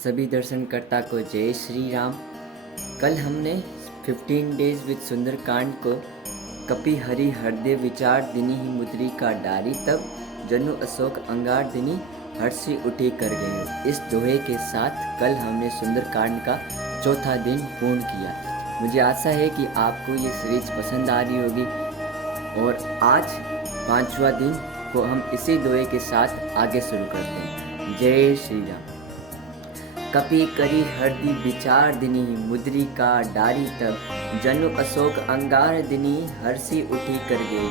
सभी दर्शनकर्ता को जय श्री राम। कल हमने 15 डेज विद सुंदरकांड को कपि हरि हृदय विचार दिनी ही मुद्री का डारी तब जनु अशोक अंगार दिनी हर्षि उठी कर गए। इस दोहे के साथ कल हमने सुंदरकांड का चौथा दिन पूर्ण किया। मुझे आशा है कि आपको ये सीरीज पसंद आ रही होगी और आज 5वां दिन को हम इसी दोहे के साथ आगे शुरू करते हैं। जय श्री राम। कपि करी हृदय विचार दिनी मुद्री का डारी तब जनु अशोक अंगार दिनी हर्षि उठी कर गई।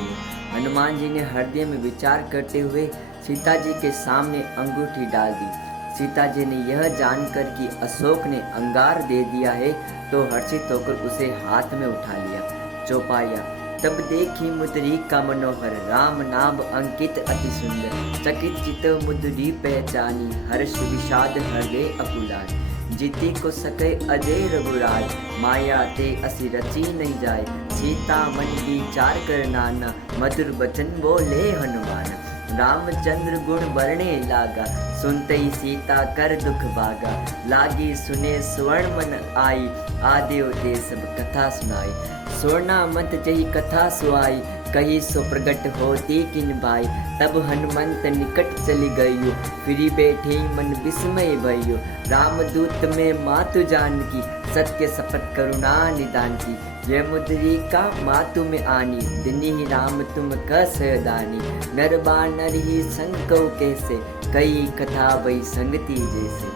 हनुमान जी ने हृदय में विचार करते हुए सीता जी के सामने अंगूठी डाल दी। सीता जी ने यह जानकर कि अशोक ने अंगार दे दिया है तो हर्षित होकर उसे हाथ में उठा लिया। चौपाया तब देखी मुद्री का मनोहर राम नाम अंकित अति सुंदर। चकित चित मुद्री पहचानी हर्ष विषाद हृदय अकुलाय। जीती को सके अजय रघुराज माया ते असि रची नहीं जाए। सीता मन विचार कर नाना मधुर बचन बोले हनुमान। रामचंद्र गुण बरणे लागा सुनते ही सीता कर दुख भागा। लागी सुने स्वर्ण मन आई आदेव ते सब कथा सुनाई। सोना मत जही कथा सुहाई कही सो प्रगट होती किन भाई। तब हनुमंत निकट चली गयो फिरी बैठे मन विस्मय भयो। रामदूत में मातु जानकी सत्य शपथ करुणा निदान की। यह मुद्री का मातु में आनी दिनी ही राम तुम कस दानी। नर बानर ही संग को कैसे कई कथा वही संगति जैसे।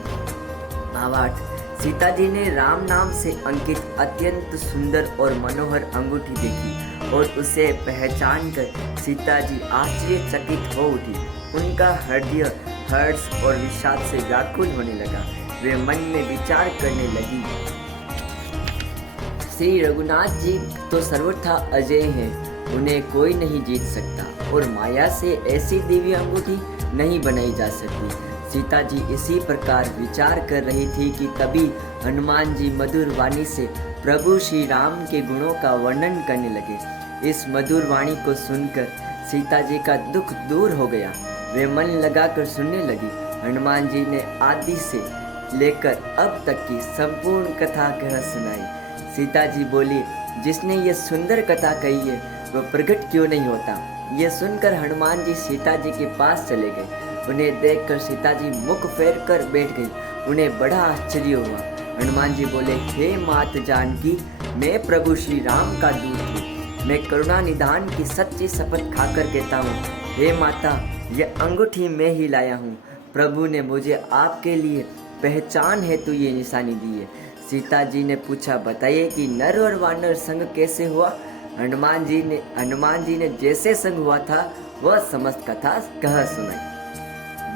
भावार्थ सीता जी ने राम नाम से अंकित अत्यंत सुंदर और मनोहर अंगूठी देखी और उसे पहचान कर सीता जी आश्चर्यचकित हो उठी। उनका हृदय हर्ष और विषाद से व्याकुल होने लगा। वे मन में विचार करने लगी, श्री रघुनाथ जी तो सर्वथा अजय हैं, उन्हें कोई नहीं जीत सकता और माया से ऐसी दिव्य अंगूठी नहीं बनाई जा सकती। सीता जी इसी प्रकार विचार कर रही थी कि तभी हनुमान जी मधुर वाणी से प्रभु श्री राम के गुणों का वर्णन करने लगे। इस मधुर वाणी को सुनकर सीता जी का दुख दूर हो गया। वे मन लगाकर सुनने लगी। हनुमान जी ने आदि से लेकर अब तक की संपूर्ण कथा कह सुनाई। सीता जी बोली, जिसने ये सुंदर कथा कही है वह प्रकट क्यों नहीं होता। यह सुनकर हनुमान जी सीता जी के पास चले गए। उन्हें देखकर सीता जी मुख फेर कर बैठ गई। उन्हें बड़ा आश्चर्य हुआ। हनुमान जी बोले, हे मात जानकी, मैं प्रभु श्री राम का दूत हूँ। मैं करुणा निधान की सच्ची शपथ खाकर कहता हूँ, हे माता, यह अंगूठी मैं ही लाया हूँ। प्रभु ने मुझे आपके लिए पहचान हेतु ये निशानी दी है। सीता जी ने पूछा, बताइए कि नर और वानर संग कैसे हुआ। हनुमान जी ने जैसे संग हुआ था वह समस्त कथा कह सुनाई।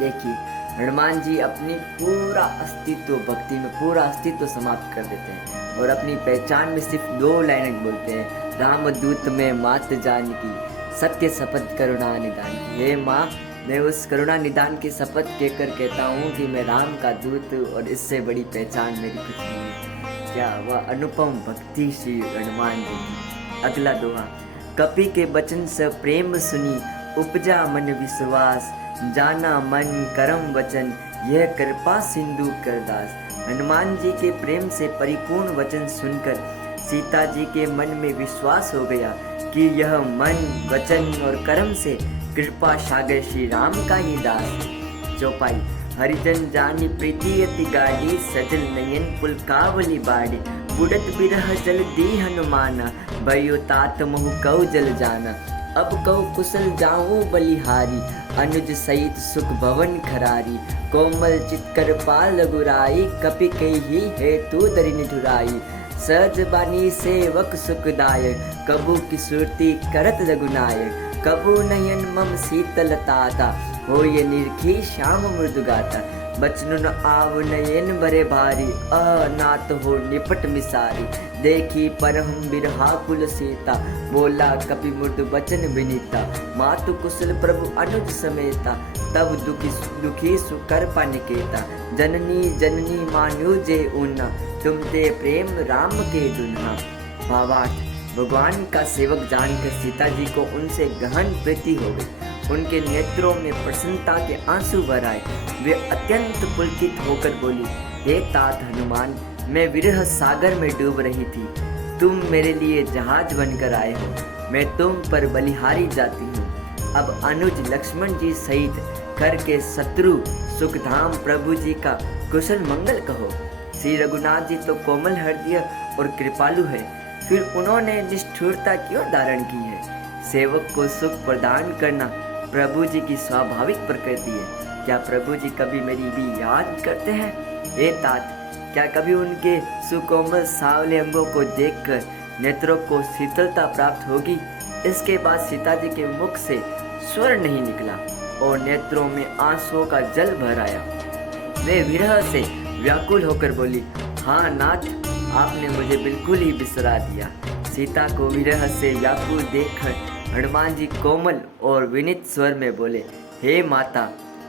देखिए, हनुमान जी अपनी पूरा अस्तित्व भक्ति में पूरा अस्तित्व समाप्त कर देते हैं और अपनी पहचान में सिर्फ 2 लाइनें बोलते हैं, रामदूत में मात जानकी सत्य शपथ करुणा निदान की। हे माँ, मैं उस करुणा निदान की शपथ कहकर कहता हूँ कि मैं राम का दूत और इससे बड़ी पहचान मेरी कुछ नहीं है। क्या वह अनुपम भक्ति श्री हनुमान जी की। अगला दोहा। कपि के वचन से प्रेम सुनी उपजा मन विश्वास। जाना मन करम वचन यह कृपा सिंधु करदास। हनुमान जी के प्रेम से परिपूर्ण वचन सुनकर सीता जी के मन में विश्वास हो गया कि यह मन वचन और कर्म से कृपा सागर श्री राम का ही दास। चौपाई। हरिजन जानी प्रीति अति गाड़ी सजल नयन पुलकावली बाड़ी। बुड़त बिरह जल दी हनुमाना भयो तात मोह कौ जल जाना। अब कौ कुशल जाऊं बलिहारी अनुज सहित सुख भवन खरारी। कोमल चितकर पाल गुराई कपि कही है तू दरि निठुराई। सहज बानी सेवक सुखदाय कबू की सुरती करत रघुनायक। कबू नयन मम शीतलताता हो ये निरखी श्याम मृदुगाता। बचनु न आव नयन बरे भारी नात हो निपट मिसारी। देखी परहम बिरहा कुल सीता बोला कपि मृदु बचन विनीता। मातु कुशल प्रभु अनुज समेता तब दुखी सुकर पनिकेता। जननी जननी मान्यु जे ऊना तुम ते प्रेम राम के दुन्हा। भावार्थ, भगवान का सेवक जानकर सीता जी को उनसे गहन प्रीति हो गई उनके नेत्रों में प्रसन्नता के आंसू भर आए। वे अत्यंत पुलकित होकर बोली, हे तात हनुमान, मैं विरह सागर में डूब रही थी। तुम मेरे लिए जहाज बनकर आए हो, मैं तुम पर बलिहारी जाती हूँ। अब अनुज लक्ष्मण जी सहित करके शत्रु सुखधाम प्रभु जी का कुशल मंगल कहो। श्री रघुनाथ जी तो कोमल हृदय और कृपालु है, फिर उन्होंने निष्ठुरता क्यों धारण की है? सेवक को सुख प्रदान करना प्रभु जी की स्वाभाविक प्रकृति है। क्या प्रभु जी कभी मेरी भी याद करते हैं? हे तात, क्या कभी उनके सुकोमल सावले अंगों को देखकर नेत्रों को शीतलता प्राप्त होगी? इसके बाद सीता जी के मुख से स्वर नहीं निकला और नेत्रों में आंसुओं का जल भर आया। वे विरह से व्याकुल होकर बोली, हाँ नाथ, आपने मुझे बिल्कुल ही बिसरा दिया। सीता को विरह से व्याकुल देखकर हनुमान जी कोमल और विनीत स्वर में बोले, हे माता,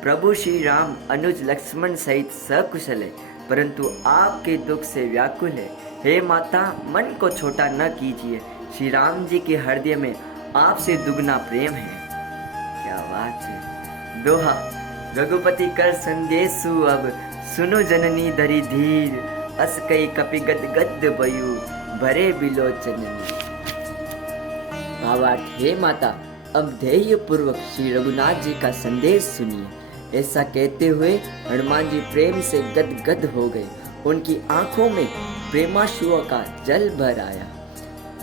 प्रभु श्री राम अनुज लक्ष्मण सहित सकुशल है, परंतु आपके दुख से व्याकुल है। हे माता, मन को छोटा न कीजिए, श्री राम जी के हृदय में आपसे दुगना प्रेम है। क्या बात है। दोहा, रघुपति कर संदेशु अब सुनो जननी धरी धीर, अस कई कपि गद गद बयु भरे बिलोचननी। भावार्थ, हे माता, अब धैर्य पूर्वक श्री रघुनाथ जी का संदेश सुनिए। ऐसा कहते हुए हनुमान जी प्रेम से गदगद हो गए। उनकी आंखों में प्रेमाशुओं का जल भर आया।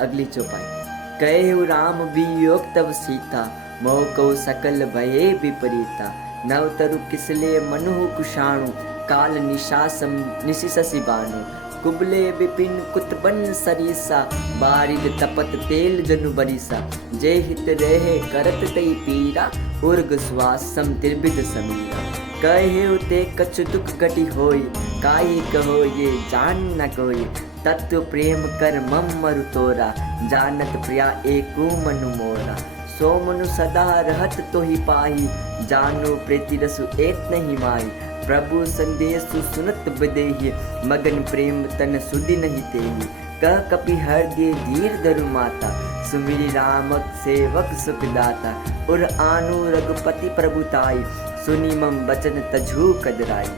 अगली चौपाई। कहे राम वियोग तब सीता, मोह को सकल भये विपरीता। नव तरु किसले मनु कुशाणु, काल निशासम निशिशि बानु। कुबले विपिन कुतबन सरीसा, बारिद तपत तेल जनु बरीसा। जय हित रहे करत तई पीरा, उर्ग स्वासम त्रिविध समीरा। कहे उते कछु दुख घटी होई, काई कहो ये जान न कोई। तत्व प्रेम कर मम मरु तोरा, जानत प्रिया एको मनु मोरा। सो मनु सदा रहत तो ही पाही, जानो प्रीति रसु एत नहीं माही। प्रभु संदेश सुनत बदेहि, मगन प्रेम तन सुधि नहीं तेहि। कह कपि हृदय धीर धरु माता, सुमिरि राम सेवक सुख दाता। उर आनु रघुपति प्रभुताई, सुनी मम वचन तजहु कदराई।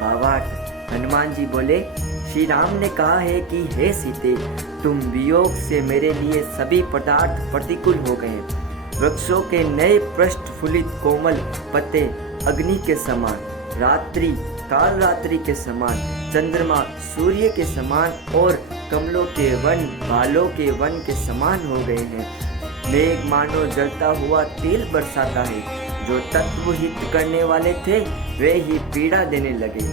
भावार्थ, हनुमान जी बोले, श्री राम ने कहा है कि हे सीते, तुम वियोग से मेरे लिए सभी पदार्थ प्रतिकूल हो गए। वृक्षों के नए पृष्ठ फुलित कोमल पत्ते अग्नि के समान, रात्रि काल रात्रि के समान, चंद्रमा सूर्य के समान और कमलों के वन बालों के वन के समान हो गए हैं। मेघ मानो जलता हुआ तेल बरसाता है। जो तत्व हित करने वाले थे वे ही पीड़ा देने लगे।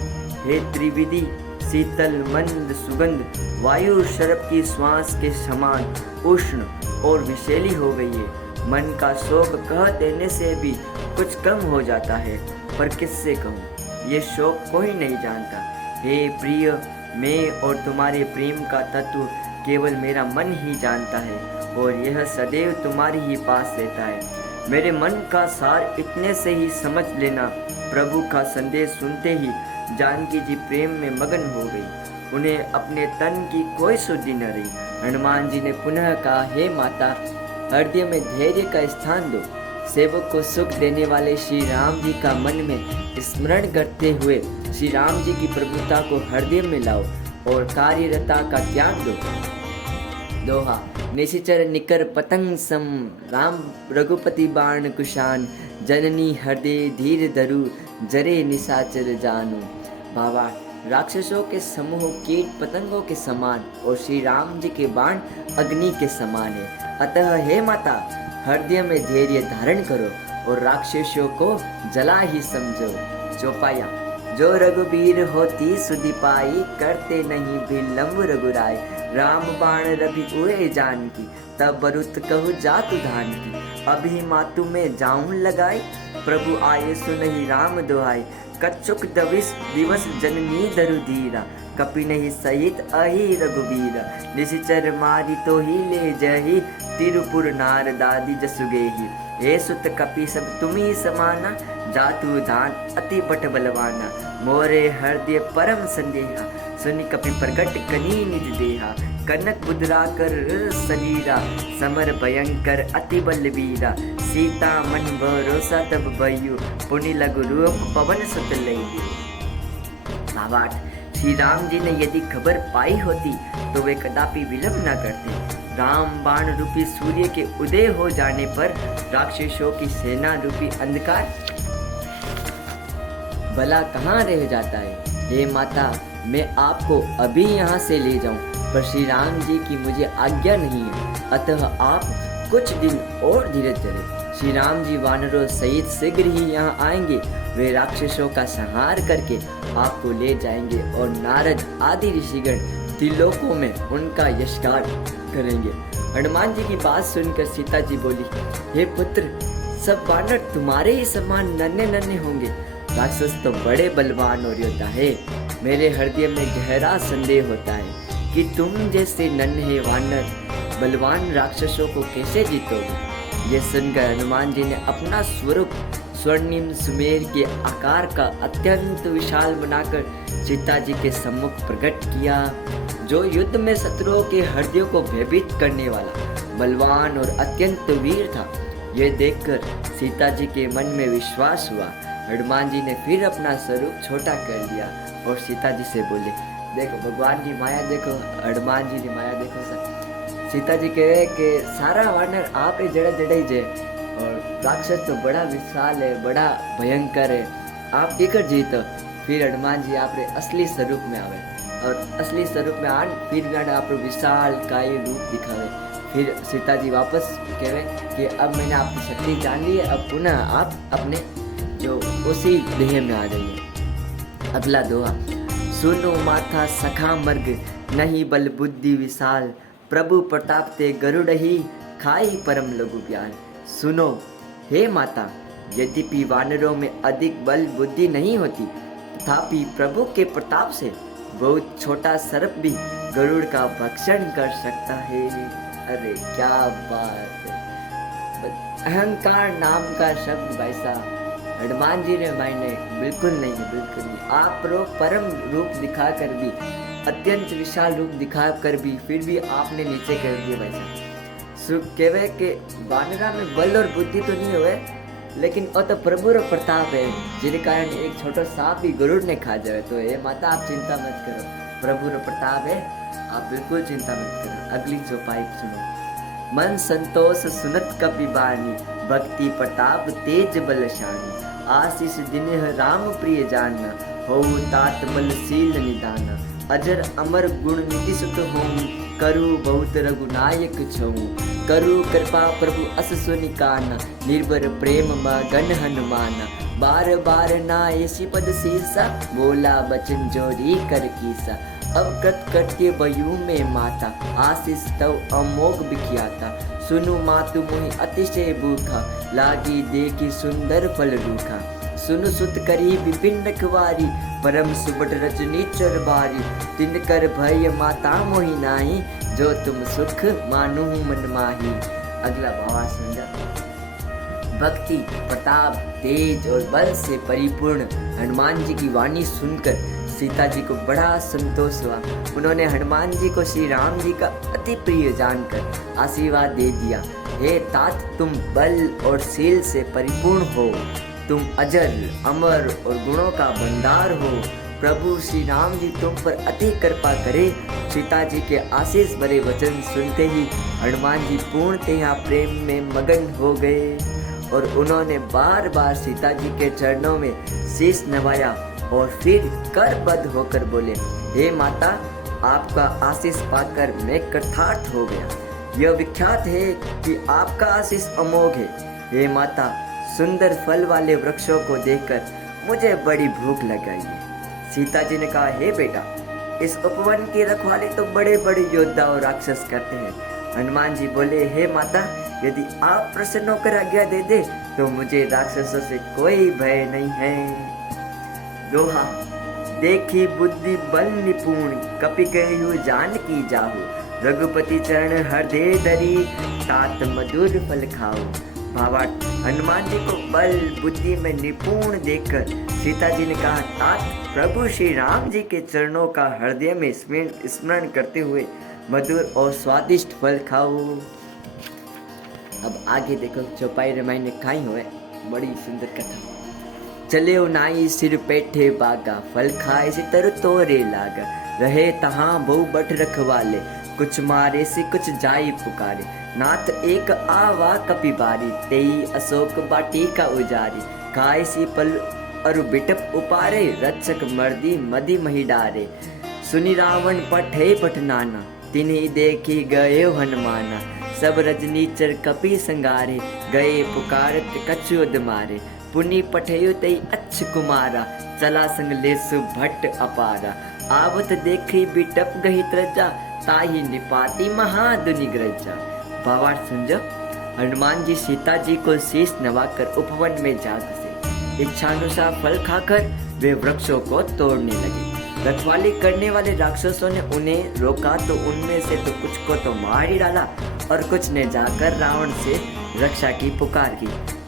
हे त्रिविधि, शीतल मंद सुगंध वायु शरब की श्वास के समान उष्ण और विषैली हो गई है। मन का शोक कह देने से भी कुछ कम हो जाता है, पर किससे कहूँ, ये शोक कोई नहीं जानता। हे प्रिय, मैं और तुम्हारे प्रेम का तत्व केवल मेरा मन ही जानता है और यह सदैव तुम्हारे ही पास रहता है। मेरे मन का सार इतने से ही समझ लेना। प्रभु का संदेश सुनते ही जानकी जी प्रेम में मगन हो गई। उन्हें अपने तन की कोई सुधि न रही। हनुमान जी ने पुनः कहा, हे माता, हृदय में धैर्य का स्थान दो। सेवक को सुख देने वाले श्री राम जी का मन में स्मरण करते हुए श्री राम जी की प्रभुता को हृदय में लाओ और कार्यरता का त्याग दो। दोहा, निशिचर निकर पतंग सम, राम रघुपति बाण कुशान। जननी हृदय धीर धरु, जरे निशाचर जानू। भावा, राक्षसों के समूह कीट पतंगों के समान और श्री राम जी के बाण अग्नि के समान है। अतः हे माता, हृदय में धैर्य धारण करो और राक्षसों को जला ही समझो। चौपाया। जो रघुबीर होती सुधि पाई, करते नहीं विलंब रघुराई। राम बाण रवि उए जान की, तब बरुत कहु जातु धान की। अभी मातु में जाऊं लगाई, प्रभु आये सुनहि राम दुहाई। कच्छुक दविस दिवस जननी धरु धीरा, कपि नहीं सहित अहि रघुबीरा। निशिचर मारी तो ही ले जही, तिरुपुर नार दादी जसुगेही। हे सुत कपि सब तुम्ही समाना, जातु धान अति बट बलवाना। मोरे हृदय परम संदेहा, सुनि कपि प्रगट कनी निज देहा। कनक बुदरा कर शरीरा, समर भयंकर अति बलवीरा, सीता मन भरोसा तब भयु, पुनि लघु रूप पवन सुत लई। भावार्थ, श्री राम जी ने यदि खबर पाई होती तो वे कदापि विलंब न करते। राम बाण रूपी सूर्य के उदय हो जाने पर राक्षसों की सेना रूपी अंधकार भला कहाँ रह जाता है। हे माता, मैं आपको अभी यहाँ से ले जाऊं, पर श्री राम जी की मुझे आज्ञा नहीं है, अतः आप कुछ दिन और धीरज धरें। श्री राम जी वानरों सहित शीघ्र ही यहाँ आएंगे। वे राक्षसों का संहार करके आपको ले जाएंगे और नारद आदि ऋषिगण त्रिलोकों में उनका यशगान करेंगे। हनुमान जी की बात सुनकर सीता जी बोली, हे पुत्र, सब वानर तुम्हारे ही समान नन्हे नन्हे होंगे। राक्षस तो बड़े बलवान और योद्धा है। मेरे हृदय में गहरा संदेह होता है कि तुम जैसे नन्हे वानर बलवान राक्षसों को कैसे जीतोगे। ये सुनकर हनुमान जी ने अपना स्वरूप स्वर्णिम सुमेर के आकार का अत्यंत विशाल बनाकर सीता जी के सम्मुख प्रकट किया। जो युद्ध में शत्रुओं के हृदयों को भयभीत करने वाला बलवान और अत्यंत वीर था। यह देखकर सीता जी के मन में विश्वास हुआ। हनुमान जी ने फिर अपना स्वरूप छोटा कर लिया और सीता जी से बोले, देखो भगवान की माया देखो, हनुमान जी की माया देखो सब। सीता जी कहे कि सारा वानर आप ही जड़े जड़े जे, और राक्षस तो बड़ा विशाल है, बड़ा भयंकर है, आप केकर जीतो। फिर हनुमान जी आप असली स्वरूप में आवे और असली स्वरूप में आन फिर आप विशाल काय रूप दिखावे। फिर सीता जी वापस कहे कि अब मैंने आपकी शक्ति जान ली है, अब पुनः आप अपने जो उसी देह में आ जाइए। अगला दोहा, सुनो माथा सखा मर्ग, नहीं बल बुद्धि विशाल, प्रभु प्रताप ते गरुड़ ही, खाई परम लघु प्यार। सुनो हे माता, यद्यपि वानरों में अधिक बल बुद्धि नहीं होती, तथापि प्रभु के प्रताप से बहुत छोटा सर्प भी गरुड़ का भक्षण कर सकता है। अरे क्या बात है। अहंकार नाम का शब्द भाई साहब हनुमान जी ने मायने बिल्कुल नहीं, बिल्कुल नहीं। आप परम रूप दिखाकर भी, अत्यंत विशाल रूप दिखाकर भी फिर भी आपने नीचे कर दिया भाई साहब। सुख कहवे के वानरा में बल और बुद्धि तो नहीं हुए, लेकिन वो तो प्रभु रो प्रताप है, जिसके कारण एक छोटा सांप भी गरुड़ ने खा जाए। तो ये माता आप चिंता मत करो, प्रभु रो प्रताप है, आप बिल्कुल चिंता मत करो। अगली चौपाई सुनो, मन संतोष सुनत कपि बानी, भक्ति प्रताप तेज बलशानी, आशीष दिन राम प्रिय जाना, हो तात बलशील निदाना, अजर अमर गुण निधि सुत हों, करु बहुत रघुनायक छऊं, करु कृपा प्रभु अस सुनि काना, निर्भर प्रेम मगन हनुमाना, बार बार ना ऐसी पद शीर्षा, बोला बचन जोरी कर कीसा, अब कृत कृत्य बयू में माता, आशीष तव अमोघ बिख्याता, सुनु मातु मोहि अतिशय भूखा, लागी देखी सुंदर फल रूखा, सुनु सुत करी विपिन रखवारी, परम सुबट रजनी चरबारी, तिनकर भय माता मोहि नाही, जो तुम सुख मानु मन माही। अगला भावार्थ समझा। भक्ति प्रताप तेज और बल से परिपूर्ण हनुमान जी की वाणी सुनकर सीता जी को बड़ा संतोष हुआ। उन्होंने हनुमान जी को श्री राम जी का अति प्रिय जानकर आशीर्वाद दे दिया। हे तात, तुम बल और शील से परिपूर्ण हो, तुम अजर अमर और गुणों का भंडार हो। प्रभु श्री राम जी तुम पर अति कृपा करे। सीता जी के आशीष भरे वचन सुनते ही हनुमान जी पूर्णतः प्रेम में मगन हो गए और उन्होंने बार बार सीता जी के चरणों में शीश नवाया और फिर करबद्ध होकर बोले, हे माता, आपका आशीष पाकर मैं कृतार्थ हो गया। यह विख्यात है कि आपका आशीष अमोघ है। हे माता, सुंदर फल वाले वृक्षों को देखकर मुझे बड़ी भूख लग गई है। सीता जी ने कहा, हे बेटा, इस उपवन की रखवाली तो बड़े बड़े योद्धा और राक्षस करते हैं। हनुमान जी बोले, हे माता, यदि आप प्रसन्न होकर आज्ञा दे दे तो मुझे राक्षसों से कोई भय नहीं है। दोहा, देखी बुद्धि बल निपुण, कपि कहु जानकी जाहु, रघुपति चरण हृदय धरी, तात मधुर फल खाओ। भावार्थ, हनुमान जी को बल बुद्धि में निपुण देखकर सीता जी ने कहा, तात, प्रभु श्री राम जी के चरणों का हृदय में स्मरण करते हुए मधुर और स्वादिष्ट फल खाओ। अब आगे देखो चौपाई रामायण ने खाई हुए बड़ी सुंदर कथा। चले नाई सिर पेठे बागा, फल खाए से तर तोरे लागा। रहे तहाँ बहु बट रखवाले, कुछ मारे से कुछ जाई पुकारे। नाथ एक आवा कपि बारी, तेई अशोक बाटी का उजारी। खाए सी पल अरु बिटप उपारे, रक्षक मर्दी मदि मही डारे। सुनि रावण पठे पठनाना, तिन्ही देखी गए हनुमाना। सब रजनीचर कपि संगारे, गए पुकारत कछुद मारे। पुनि पठेयु तई अच्छ कुमारा, चला संग लेसु भट्ट अपारा। आवत देखी बिटप गही त्रजा, ताही निपाती महादुनि ग्रजा। भावार्थ समझो। हनुमान जी सीता जी को शीश नवाकर उपवन में जा घुसे। इच्छानुसार फल खाकर वे वृक्षों को तोड़ने लगे। रखवाली करने वाले राक्षसों ने उन्हें रोका तो उनमें से तो कुछ को तो मार ही डाला और कुछ ने जाकर रावण से रक्षा की पुकार की।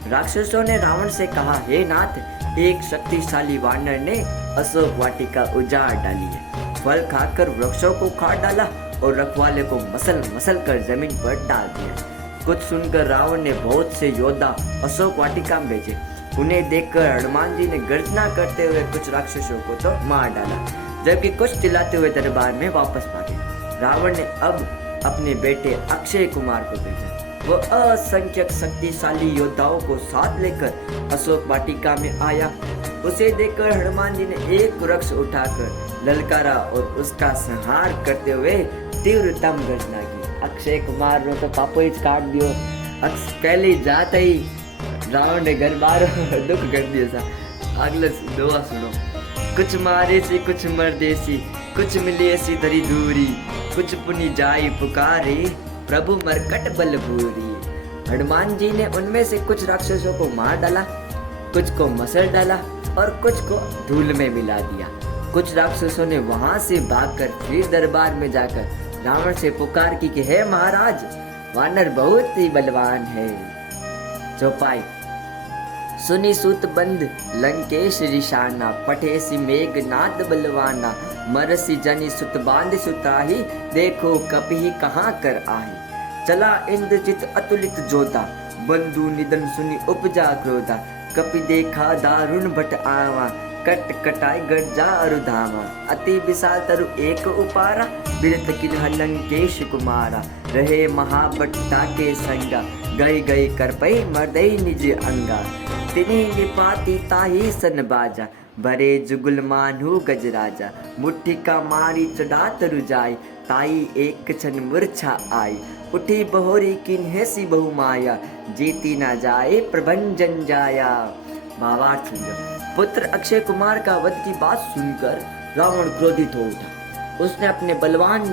राक्षसों ने रावण से कहा, हे नाथ, एक शक्तिशाली वानर ने अशोक वाटिका उजाड़ डाली है। फल खाकर वृक्षों को काट डाला और रखवाले को मसल मसल कर जमीन पर डाल दिया। कुछ सुनकर रावण ने बहुत से योद्धा अशोक वाटिका में भेजे। उन्हें देखकर हनुमान जी ने गर्जना करते हुए कुछ राक्षसों को तो मार डाला, जबकि कुछ चिल्लाते हुए दरबार में वापस भागे। रावण ने अब अपने बेटे अक्षय कुमार को भेजा। वो असंख्यक शक्तिशाली योद्धाओं को साथ लेकर अशोक वाटिका में आया। उसे देखकर हनुमान जी ने एक वृक्ष उठाकर ललकारा और उसका संहार करते हुए तीव्रतम गर्जना की। अक्षय कुमार रो तो पापो ही काट दियो। पहले जाते ही रावण ने घर बार दुख कर दिया था। अगले दुआ सुनो। कुछ मारे से कुछ मरदेसी, कुछ मिले सी धरी दूरी। कुछ पुनि जाई पुकारे, प्रभु मरकट बल भूरी। हनुमान जी ने उनमें से कुछ राक्षसों को मार डाला, कुछ को मसल डाला और कुछ को धूल में मिला दिया। कुछ राक्षसों ने वहां से भागकर फिर दरबार में जाकर रावण से पुकार की कि हे महाराज, वानर बहुत ही बलवान है। चौपाई। सुनी सुत बंद लंकेश ऋषाना, पठेसी मेघनाद बलवाना। मरसी जनि सुत बांध सुताही, देखो कपि कहाँ कर आही। चला इंद्रजित अतुलित जोधा, बंधु निधन सुनि उपजा क्रोधा। कपि देखा दारुण भट आवा, कट कटाई गर्जा अरुधामा। अति विशाल तरु एक उपारा, बिरत किन्ह लंकेश कुमारा। रहे महाबट्टा के संगा, गई गई कर पई मर्दई निज अंगा। तिन्ही निपाती ताही सन बाजा, भरे जुगुल मानहु गजराजा। मुट्ठी का मारी चढ़ा तरु जाय, ताई एक क्षण मूर्छा आई। उठी बहोरी किन्हे सी बहु माया, जीती ना जाए प्रभंजन जाया। भावार्थ समझो। पुत्र अक्षय कुमार का वध की बात सुनकर रावण क्रोधित हो उठा। उसने अपने बलवान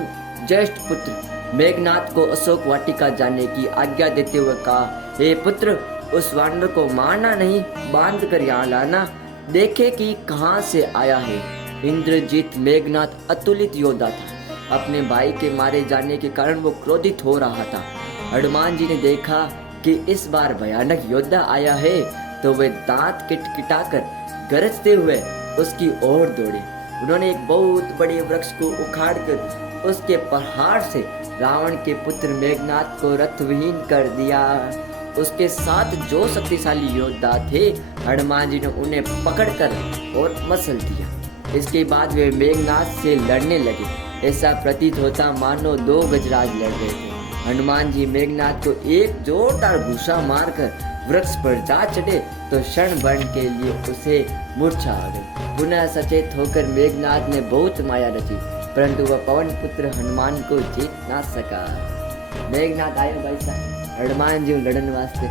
ज्येष्ठ पुत्र मेघनाथ को अशोक वाटिका जाने की आज्ञा देते हुए कहा, हे पुत्र, उस वानर को मारना नहीं, बांध कर यहाँ लाना, देखे कि कहाँ से आया है। इंद्रजीत मेघनाथ अतुलित योद्धा था। अपने भाई के मारे जाने के कारण वो क्रोधित हो रहा था। हनुमान जी ने देखा कि इस बार भयानक योद्धा आया है तो वे दांत किटकिटाकर गरजते हुए उसकी ओर दौड़े। उन्होंने एक बहुत बड़े वृक्ष को उखाड़कर उसके प्रहार से रावण के पुत्र मेघनाथ को रथविहीन कर दिया। उसके साथ जो शक्तिशाली योद्धा थे, हनुमान जी ने उन्हें पकड़कर और मसल दिया। इसके बाद वे मेघनाथ से लड़ने लगे। ऐसा प्रतीत होता मानो दो गजराज लड़ रहे थे। हनुमान जी मेघनाथ को एक जोरदार घूसा मारकर वृक्ष पर जा चढ़े तो क्षण भर के लिए उसे मूर्छा आ गई। पुनः सचेत होकर मेघनाथ ने बहुत माया रची, परंतु वह पवन पुत्र हनुमान को जीत ना सका। मेघनाथ आयो भाई साहब हनुमान जी लड़न वास्ते।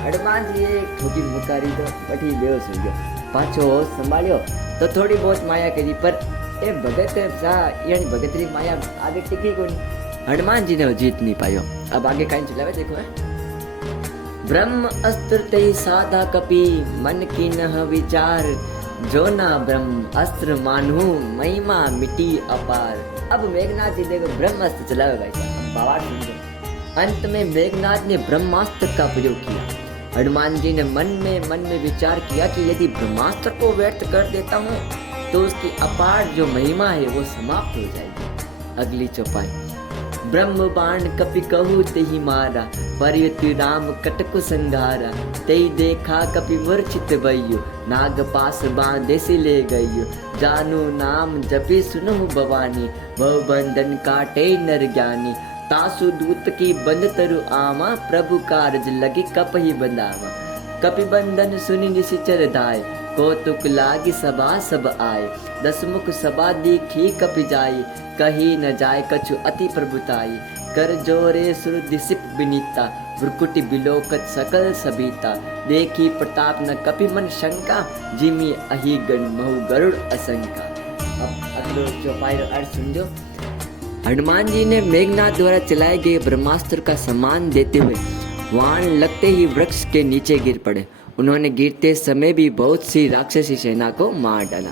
हनुमान जी एक ठोकी मुकारी तो बठी बेहोश हो गयो। पाछो संभाळ्यो तो थोड़ी बहुत माया करी, पर ए भगत सा यानी भगत री माया आगे टिकी कोनी। हनुमान जी ने जीत नहीं पायो। अब आगे कहीं चलावे देखो है। ब्रह्म अस्त्र ते साधा कपि, मन की नह विचार। जो ना ब्रह्म अस्त्र मानू, महिमा मिटी अपार। अब मेघनाथ जी देखो ब्रह्मास्त्र चलावे भाई साहब। बाबा समझो। अंत में मेघनाथ ने ब्रह्मास्त्र का प्रयोग किया। हनुमान जी ने मन में विचार किया कि यदि ब्रह्मास्त्र को व्यर्थ कर देता हूँ तो उसकी अपार जो महिमा है वो समाप्त हो जाएगी। अगली चौपाई। ब्रह्म बाण कपि कहू तेहि मारा, परियति राम कटकु संघारा। तेहि देखा कपि मूर्छित भइयो, नाग पास बांधे से ले गइयो। जानू नाम जपि सुनहु भवानी, बहु बंधन काटे नर ज्ञानी। तासु दूत की बंद तरु आमा, प्रभु कारज लगी कपहि बंधावा। कपि बंधन सुनि निशिचर धाय, कौतुक लागी सभा सब आए। दसमुख सभा देखी कपि जाई, कही न जाय कछु अति प्रभुताई। कर जोरे सुर दिसिप विनीता, भ्रुकुटि बिलोकत सकल सबीता। देखी प्रताप न कपि मन शंका, जिमि अहि गण महु गरुड़ असंका। अब अगलो चौपाई अर्थ समझो। हनुमान जी ने मेघनाथ द्वारा चलाए गए ब्रह्मास्त्र का सम्मान देते हुए वाण लगते ही वृक्ष के नीचे गिर पड़े। उन्होंने गिरते समय भी बहुत सी राक्षसी सेना को मार डाला।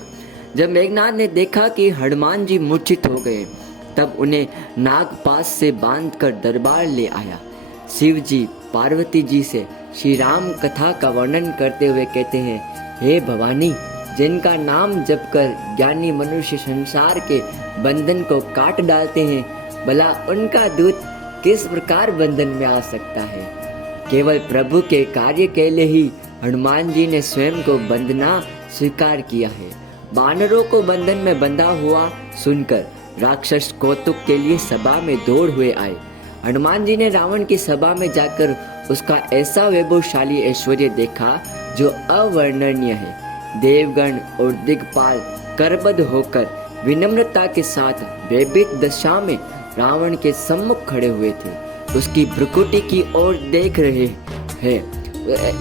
जब मेघनाथ ने देखा कि हनुमान जी मूर्छित हो गए, तब उन्हें नागपाश से बांधकर दरबार ले आया। शिव जी पार्वती जी से श्री राम कथा का वर्णन करते हुए कहते हैं, हे भवानी, जिनका नाम जपकर ज्ञानी मनुष्य संसार के बंधन को काट डालते हैं, भला उनका दूत किस प्रकार बंधन में आ सकता है। केवल प्रभु के कार्य के लिए ही हनुमान जी ने स्वयं को बंधना स्वीकार किया है। वानरों को बंधन में बंधा हुआ सुनकर राक्षस कौतुक के लिए सभा में दौड़ हुए आए। हनुमान जी ने रावण की सभा में जाकर उसका ऐसा वैभवशाली ऐश्वर्य देखा जो अवर्णनीय है। देवगण और दिग्पाल करबद्ध होकर विनम्रता के साथ भयभीत दशा में रावण के सम्मुख खड़े हुए थे। उसकी भ्रुकुटी की ओर देख रहे हैं।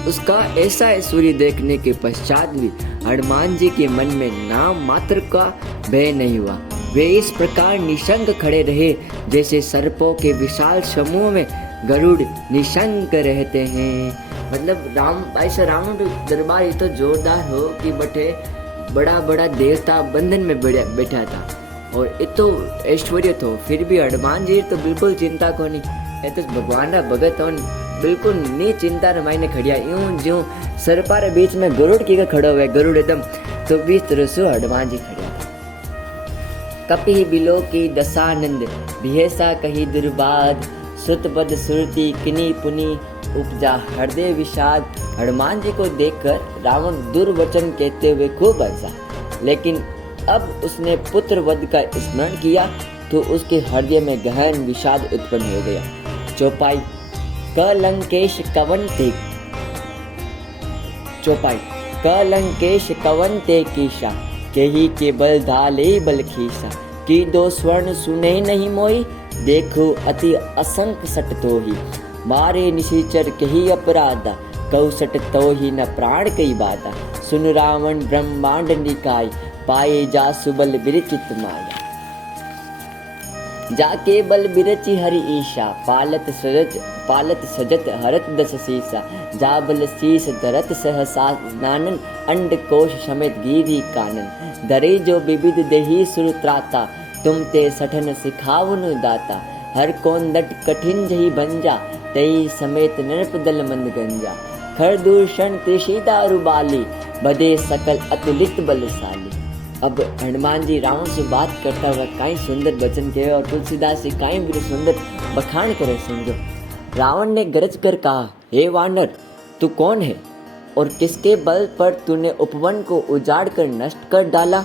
उसका ऐसा ऐश्वर्य देखने के पश्चात भी हनुमान जी के मन में नाम मात्र का भय नहीं हुआ। वे इस प्रकार निशंक खड़े रहे जैसे सर्पों के विशाल समूह में गरुड़ निशंक रहते हैं। मतलब रावण दरबार ये तो जोरदार हो कि बटे बड़ा बड़ा देवता बंधन में बैठा था और ये तो ऐश्वर्य तो फिर भी हनुमान जी तो बिल्कुल चिंता को नहीं, ये तो भगवान का भगत हो बिल्कुल नहीं चिंता रमाईने खड़िया। यूं ज्यों सरपार बीच में गरुड़ की खड़ो हुए, गरुड़ एकदम तो बीच तरह से हनुमान जी खड़िया। कपि बिलो की दशानंद, बिहेसा कही दुर्बाद। सुतबद सुरती किनी पुनी, उपजा हृदय विषाद। हनुमान जी को देखकर रावण दुर्वचन कहते हुए खूब हंसा, लेकिन अब उसने पुत्र वध का स्मरण किया तो उसके हृदय में गहन विषाद उत्पन्न हो गया। चौपाई कलंकेश कवन ते, चौपाई कलंकेश कवन ते कीशा, केही के बल धाले बल खीसा। की दो स्वर्ण सुने नहीं मोई, देखो अति असंख सट तो ही। मारे निशिचर कही अपराधा, कौ सट तो ही न प्राण कई बाधा। सुन रावण ब्रह्मांड निकाय, पाए जा सुबल बिरचित माया। जाके बल बिरचि हरि ईशा, पालत सजत हरत दस शीसा। जा बल शीस धरत सहसा नानन, अंड कोश समेत गिरी कानन। दरे जो विविध देही सुर त्राता, तुम ते सठन सिखावन दाता। हर कौन दट कठिन जही भंजा, तई समेत नृप दल मंद गंजा। खर दूषण त्रिशिदा रुबाली, बदे सकल अतुलित बलशाली। अब हनुमान जी रावण से बात करता हुआ कई सुंदर वचन कहे और तुलसीदास जी कई भी सुंदर बखान करे समझो। रावण ने गरज कर कहा, हे वानर, तू कौन है और किसके बल पर तूने उपवन को उजाड़ कर नष्ट कर डाला?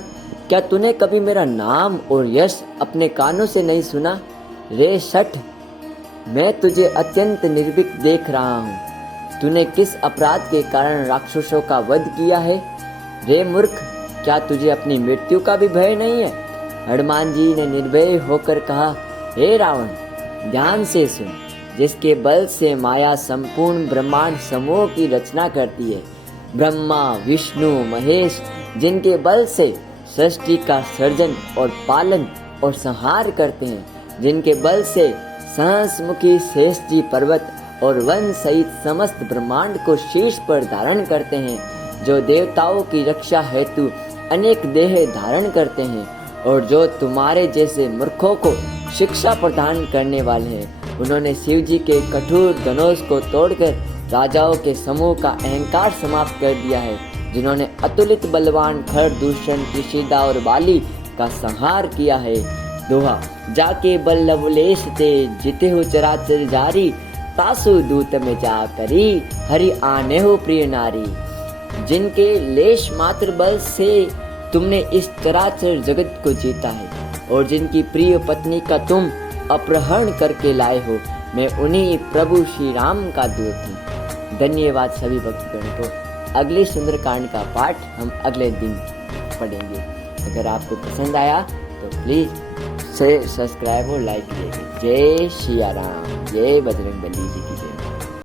क्या तूने कभी मेरा नाम और यश अपने कानों से नहीं सुना? रे शठ, मैं तुझे अत्यंत निर्भीक देख रहा हूँ। तूने किस अपराध के कारण राक्षसों का वध किया है? रे मूर्ख, क्या तुझे अपनी मृत्यु का भी भय नहीं है? हनुमान जी ने निर्भय होकर कहा, हे रावण, ध्यान से सुन। जिसके बल से माया संपूर्ण ब्रह्मांड समूह की रचना करती है, ब्रह्मा विष्णु महेश, जिनके बल से सृष्टि का सर्जन और पालन और संहार करते हैं, जिनके बल से सहस्मुखी शेष जी पर्वत और वन सहित समस्त ब्रह्मांड को शीर्ष पर धारण करते हैं, जो देवताओं की रक्षा हेतु अनेक देह धारण करते हैं और जो तुम्हारे जैसे मूर्खों को शिक्षा प्रदान करने वाले हैं। उन्होंने शिव जी के कठोर धनुष को तोड़कर राजाओं के समूह का अहंकार समाप्त कर दिया है, जिन्होंने अतुलित बलवान खर दूषण त्रिशिदा और बाली का संहार किया है। दोहा जाके बल्लवलेश ते जिते हो चराचर जारी, तासु दूत में जा करी हरि आने हो प्रिय नारी। जिनके लेश मात्र बल से तुमने इस चराचर जगत को जीता है और जिनकी प्रिय पत्नी का तुम अपहरण करके लाए हो, मैं उन्हीं प्रभु श्री राम का दूत हूँ। धन्यवाद सभी भक्तगण को। अगले सुंदरकांड का पाठ हम अगले दिन पढ़ेंगे। अगर आपको पसंद आया तो प्लीज़ सब्सक्राइब और लाइक कीजिएगा। जय सिया राम, जय बजरंग बली जी की जय।